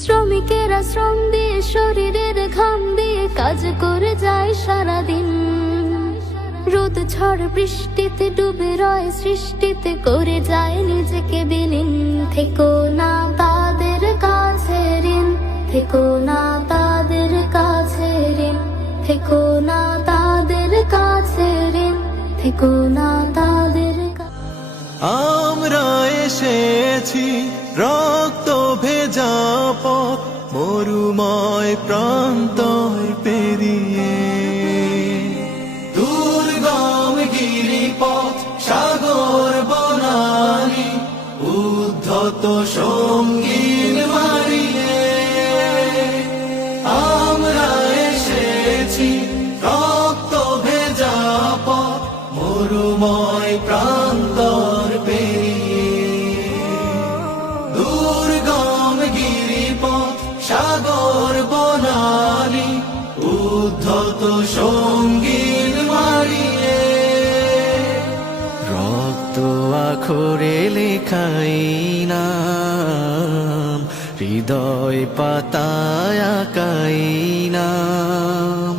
শ্রমিকেরা শ্রম দিয়ে শরীরের ঘাম দিয়ে কাজ করে যায় সারাদিন। রোদ ঝড় বৃষ্টিতে ডুবে রয় সৃষ্টিতে, করে যায় নিজেকে বিলীন। থেকো না তাদের কাছে ঋণ, থেকো না তাদের কাছে ঋণ, থেকো না তাদের কাছে ঋণ, থেকো না তাদের আমরা এসেছি রক্ত ভেজা পথ, মরুময় প্রান্তর পেরিয়ে। দুর্গম গিরিপথ, সাগর বনানী, উদ্ধত সঙ্গীন মারিয়ে। আমরা এসেছি রক্ত ভেজা পথ, মরুময় প্রান্তর পেরিয়ে। দুর্গম গিরিপথ, সাগর বনানী, উদ্ধত সঙ্গীন মারিয়ে। রক্ত আখরে লেখাই নাম, হৃদয় পাতায় আঁকাই নাম।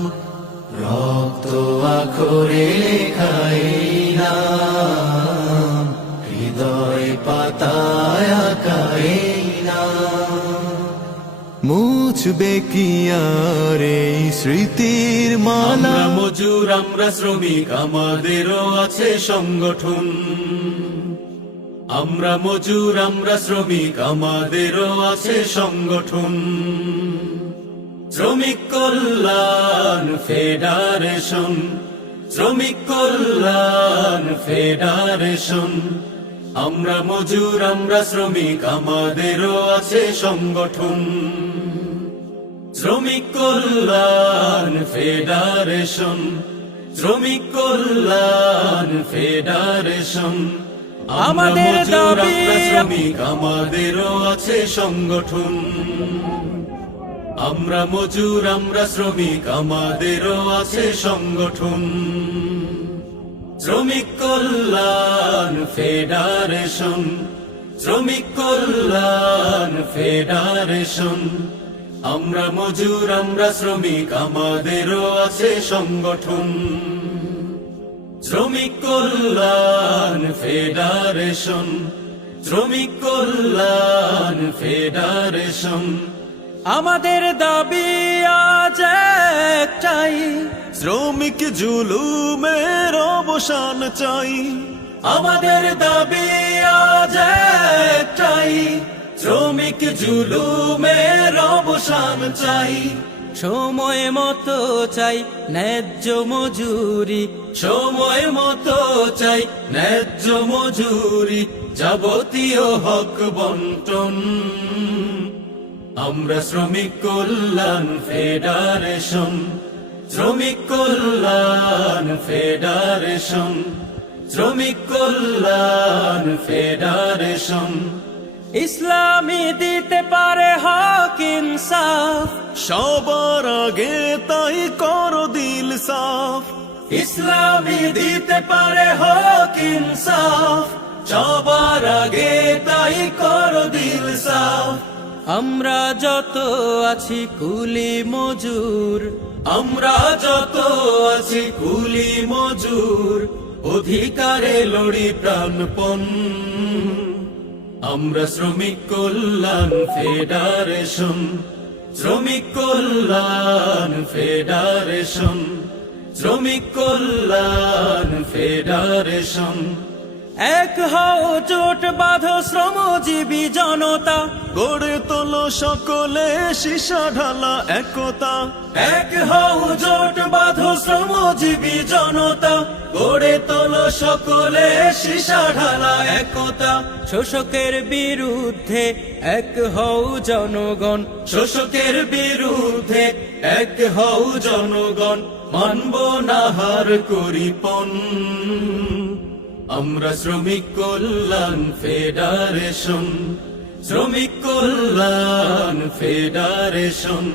রক্ত আখরে লেখাই নাম, হৃদয় পাতায় আঁকাই নাম। মুছবে কি আর এই স্মৃতির মালা? আমরা মজুর, আমরা শ্রমিক, আমাদেরও আছে সংগঠন। আমরা মজুর, আমরা শ্রমিক, আমাদেরও আছে সংগঠন। শ্রমিক কল্যাণ ফেডারেশন, শ্রমিক কল্যাণ ফেডারেশন। আমরা মজুর, আমরা শ্রমিক, আমাদেরও আছে সংগঠন। শ্রমিক কল্যাণ ফেডারেশন, শ্রমিক কল্যাণ ফেডারেশন। আমাদের দাবি, আমরা শ্রমিক, আমাদেরও আছে সংগঠন। আমরা মজুর, আমরা শ্রমিক, আমাদেরও আছে সংগঠন। শ্রমিক কল্যাণ ফেডারেশন, শ্রমিক কল্যাণ ফেডারেশন। আমরা মজুর, আমরা শ্রমিক, আমাদেরও আছে সংগঠন। শ্রমিক কল্যাণ ফেডারেশন, শ্রমিক কল্যাণ ফেডারেশন। আমাদের দাবি আজ একটাই, শ্রমিক জুলুমের অবসান চাই। আমাদের দাবি আজ একটাই, শ্রমিক জুলুমের অবসান চাই। সময় মতো চাই ন্যায্য মজুরি, সময় মতো চাই ন্যায্য মজুরি, যাবতীয় হক বন্টন। আমরা শ্রমিক কল্যাণ ফেডারেশন, শ্রমিক কল্যাণ ফেডারেশন, শ্রমিক কল্যাণ ফেডারেশন। ইসলামী দিতে পারে হক ইনসাফ, সবার আগে তাই করো দিল সাফ। ইসলামী দিতে পারে হক ইনসাফ, সবার আগে তাই করো দিল সাফ। আমরা যত আছি কুলি মজুর, আমরা যত আছি কুলি মজুর, অধিকারে লড়ি প্রাণপণ। আমরা শ্রমিক কল্যাণ ফেডারেশন, শ্রমিক কল্যাণ ফেডারেশন, শ্রমিক কল্যাণ ফেডারেশন। এক হও জোট বাঁধো শ্রমজীবী জনতা, গড়ে তোলো সকলে সীসা ঢালা একতা। এক হও জোট বাঁধো শ্রমজীবী জনতা, গড়ে তোলো সকলে সীসা ঢালা একতা। শোষকের বিরুদ্ধে এক হও জনগণ, শোষকের বিরুদ্ধে এক হও জনগণ, মানব না হার করিপন। আমরা শ্রমিক কল্যাণ ফেডারেশন, শ্রমিক কল্যাণ ফেডারেশন,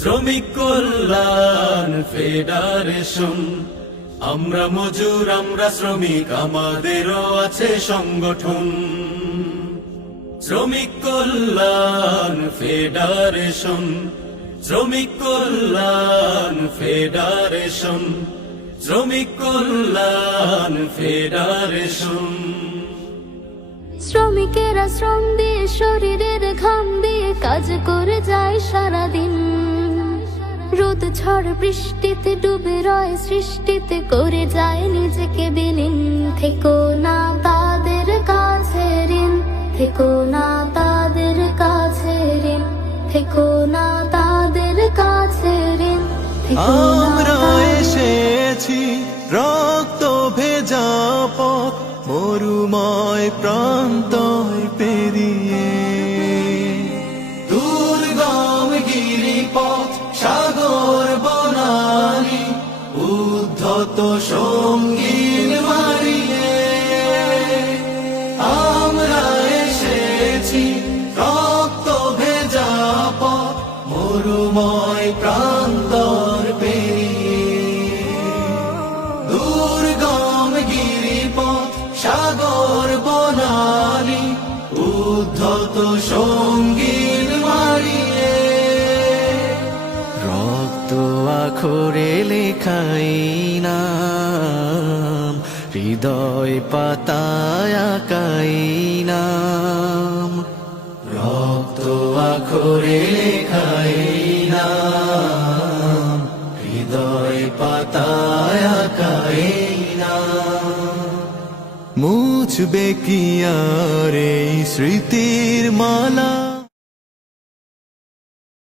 শ্রমিক কল্যাণ ফেডারেশন। আমরা মজুর, আমরা শ্রমিক, আমাদেরও আছে সংগঠন। শ্রমিক কল্যাণ ফেডারেশন, শ্রমিক কল্যাণ ফেডারেশন, শ্রমিক কল্যাণ ফেডারেশন। শ্রমিকেরা শ্রম দিয়ে শরীরের ঘাম দিয়ে কাজ করে যায় সারাদিন, রোদ ঝড় বৃষ্টিতে ডুবে রয় সৃষ্টিতে করে যায় নিজেকে বিলীন। থেকো না তাদের কাছে ঋণ, থেকো না তাদের কাছে ঋণ, থেকো না তাদের কাছে ঋণ, থেকো না আমরা তাদের- এসেছি রক্ত ভেজা পথ মরুময় প্রান্তর পেরিয়ে, দুর্গম গিরিপথ সাগর বনানি উদ্ধত সঙ্গীন মারিয়ে আমরা এসেছি রক্ত ভেজা পথ মরুময় প্রান্তর পেরিয়ে, দুর্গম গিরিপথ সাগর বনানি উদ্ধত সঙ্গীন মারিয়ে। রক্ত আখরে লেখাই নাম, হৃদয় পাতায় আঁকাই নাম। রক্ত আখরে লেখাই নাম, হৃদয় পাতায় আঁকাই নাম। মুছবে কি আর এই স্মৃতির মালা,